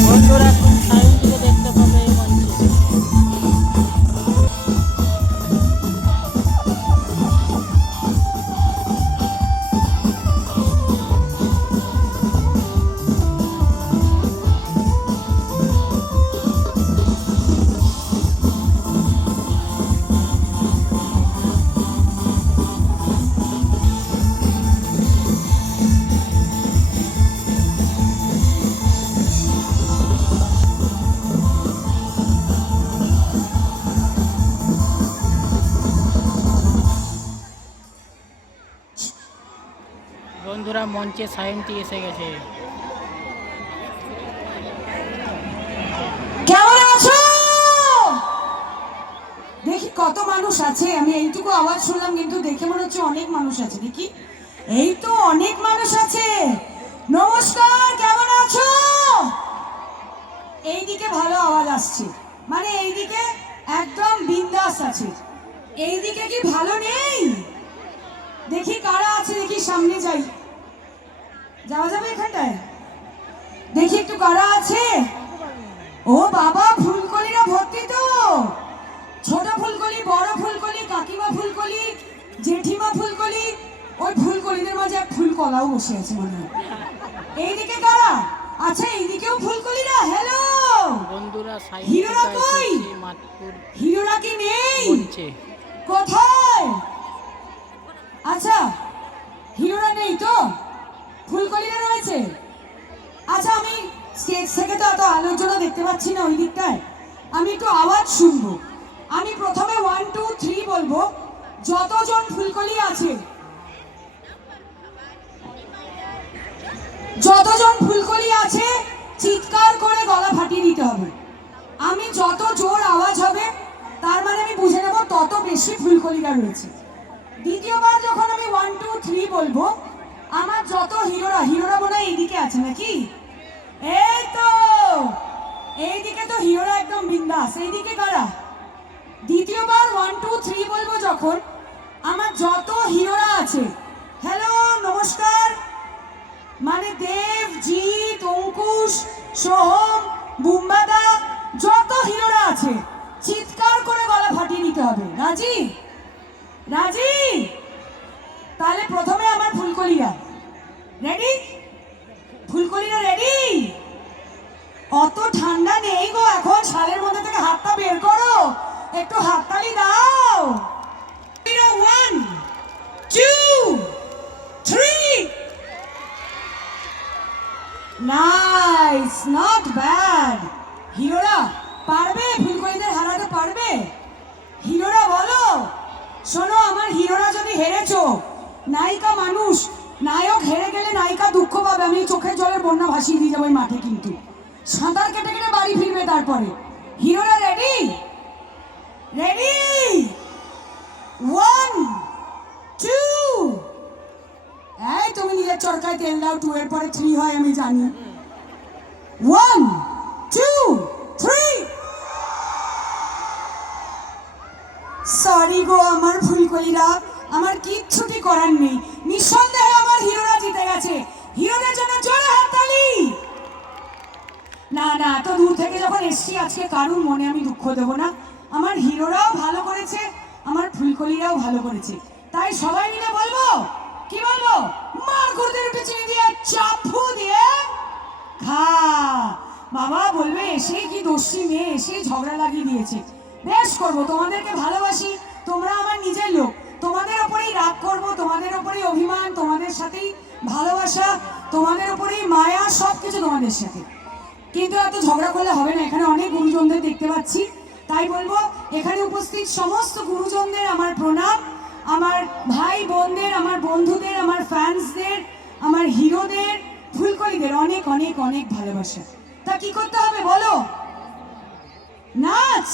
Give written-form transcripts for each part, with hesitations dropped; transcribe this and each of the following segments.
বন্ধুরা এখন সায়ন্তীকে দেখতে পাবে এই মঞ্চে। বন্ধুরা মঞ্চে সায়ন্তী এসে গেছে। কেমন আছো? দেখি কত মানুষ আছে। আমি এইটুকু আওয়াজ শুনলাম, কিন্তু দেখে মনে হচ্ছে অনেক মানুষ আছে। দেখি, এই তো অনেক মানুষ আছে। নমস্কার, কেমন আছো? এইদিকে ভালো আওয়াজ আসছে, মানে এইদিকে একদম বিন্দাস আছে। এইদিকে কি ভালো নেই? দেখি কারা আছে, দেখি সামনে যাই। যাওয়া যাবে এখানটায়? দেখি একটু কারা আছে। ও বাবা, ফুলকলিরা ভর্তি তো। ছোট ফুলকলি, বড় ফুলকলি, কাকিমা ফুলকলি, জেঠিমা ফুলকলি, ওই ফুলকলিদের মাঝে এক ফুলকলাও বসে আছে মনে হয়। এইদিকে কারা? আচ্ছা, এইদিকেও ফুলকলিরা। হ্যালো বন্ধুরা হিরোরা সায়ন্তীকা কই? এসেছে মাতপুর হিরোরা কি নেই? মঞ্চে। কোথায়? আচ্ছা, হিরোরা নেই তো, ফুলকলিরা রয়েছে। আচ্ছা, আমি স্টেজ থেকে তো এত আলোচনা দেখতে পাচ্ছি না ওই দিকটায়। আমি একটু আওয়াজ শুনবো। আমি প্রথমে 1 2 3 বলবো। যতজন ফুলকলি আছে, যতজন ফুলকলি আছে চিৎকার করে গলা ফাটিয়ে দিতে হবে। আমি যত জোর আওয়াজ হবে তার মানে আমি বুঝে নেব তত বেশি ফুলকলিরা রয়েছে। দ্বিতীয়বার যখন আমি 1 2 3 বলবো, আমার যত হিরোরা, হিরোরা মনে হয় এইদিকে আছে নাকি? এই তো এইদিকে তো হিরোরা একদম বিন্দাস। এইদিকে কারা? দ্বিতীয়বার 1 2 3 বলবো যখন, আমার যত হিরোরা আছে, হ্যালো নমস্কার, মানে দেব, জিৎ, অঙ্কুশ, সোহম, বুম্বাদা, যত হিরোরা আছে চিৎকার করে গলা ফাটিয়ে নিতে হবে। রাজি? রাজি? তাহলে প্রথমে আমার ফুলকলিরা রেডি? ফুলকলিরা রেডি? অত ঠান্ডা নেই গো এখন, শালের মধ্যে থেকে হাতটা বের করো, একটু হাততালি দাও। 1 2 3। Nice, not bad. হিরোরা পারবে? ফুলকলিদের হারাতে পারবে? হিরোরা বলো। শোনো, আমার হিরোরা যদি হেরেছো, নায়িকা মানুষ, নায়ক হেরে গেলে নায়িকা দুঃখ পাবে। আমি চোখের জলের বন্যা ভাসিয়ে দিয়ে যাবো এই মাঠে, কিন্তু সাঁতার কেটে কেটে বাড়ি ফিরবে তারপরে। হিরোরা রেডি? রেডি? 1 2। এই তুমি নিজের চরকায় তেল দাও, 2 এর পরে 3 হয় আমি জানি। 1 2 3। সরি গো আমার ফুলকলিরা, আমার কিচ্ছুটি করার নেই। নিঃসন্দেহে আমার হিরোরা জিতে গেছে। হিরোদের জন্য জোরে হাততালি। না না, এত দূর থেকে যখন এসছি, আজকে কারুর মনে আমি দুঃখ দেবো না। আমার হিরোরাও ভালো করেছে, আমার ফুলকলিরাও ভালো করেছে। তাই সবাই মিলে বলবো, কি বলবো? মার গুরুদের পিছনে দিয়ে চাপু দিয়ে খা। বাবা বলবে এসে কি দোষী মেয়ে, এসে ঝগড়া লাগিয়ে দিয়েছে। বেশ করবো, তোমাদেরকে ভালোবাসি, তোমরা আমার নিজের লোক। তোমাদের ওপরেই রাগ করবো, তোমাদের ওপরেই অভিমান, তোমাদের সাথেই ভালোবাসা, তোমাদের ওপরেই মায়া, সব কিছু তোমাদের সাথে। কিন্তু এত ঝগড়া করলে হবে না। এখানে অনেক গুরুজনদের দেখতে পাচ্ছি, তাই বলবো এখানে উপস্থিত সমস্ত গুরুজনদের আমার প্রণাম। আমার ভাই বোনদের, আমার বন্ধুদের, আমার ফ্যান্সদের, আমার হিরোদের, ফুলকলিদের অনেক অনেক অনেক ভালোবাসা। তা কি করতে হবে বলো? নাচ।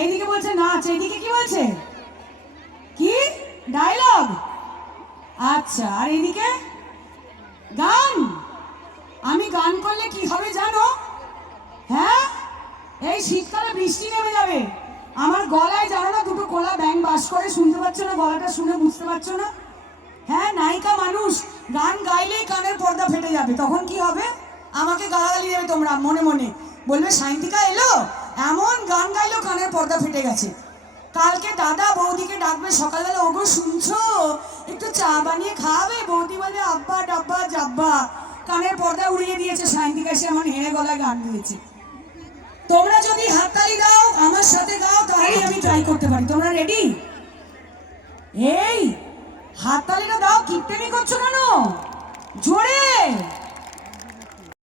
এইদিকে বলছে নাচ, এইদিকে কি বলছে? কি ডায়লগ? আচ্ছা, আর এইদিকে গান। আমি গান করলে কি হবে জানো? হ্যাঁ, এই শীতকালে বৃষ্টি নেমে যাবে, আমার গলায় জানো না দুটো কোলা ব্যাং বাস করে, শুনতে পাচ্ছ না? গলাটা শুনে বুঝতে পারছো না? হ্যাঁ, নায়িকা মানুষ গান গাইলেই কানের পর্দা ফেটে যাবে, তখন কি হবে? আমাকে গালাগালি দেবে তোমরা মনে মনে, বলবে সায়ন্তিকা এলো, এমন গান গাইলো কানের পর্দা ফেটে গেছে। কালকে দাদা বৌদিকে ডাকবে সকালবেলা, ওগো শুনছো, একটু চা বানিয়ে খাওয়াবে? বৌদি বলে আব্বা ডাব্বা জাব্বা, কানের পর্দা উড়িয়ে দিয়েছে। সায়ন্তিকা সে এমন হেঁড়ে গলায় গান দিয়েছে। তোমরা যদি হাততালি দাও আমার সাথে গাও তাহলে আমি ট্রাই করতে পারি। তোমরা রেডি? এই হাততালিটা দাও, কিপটেমি করছো কেন? জোরে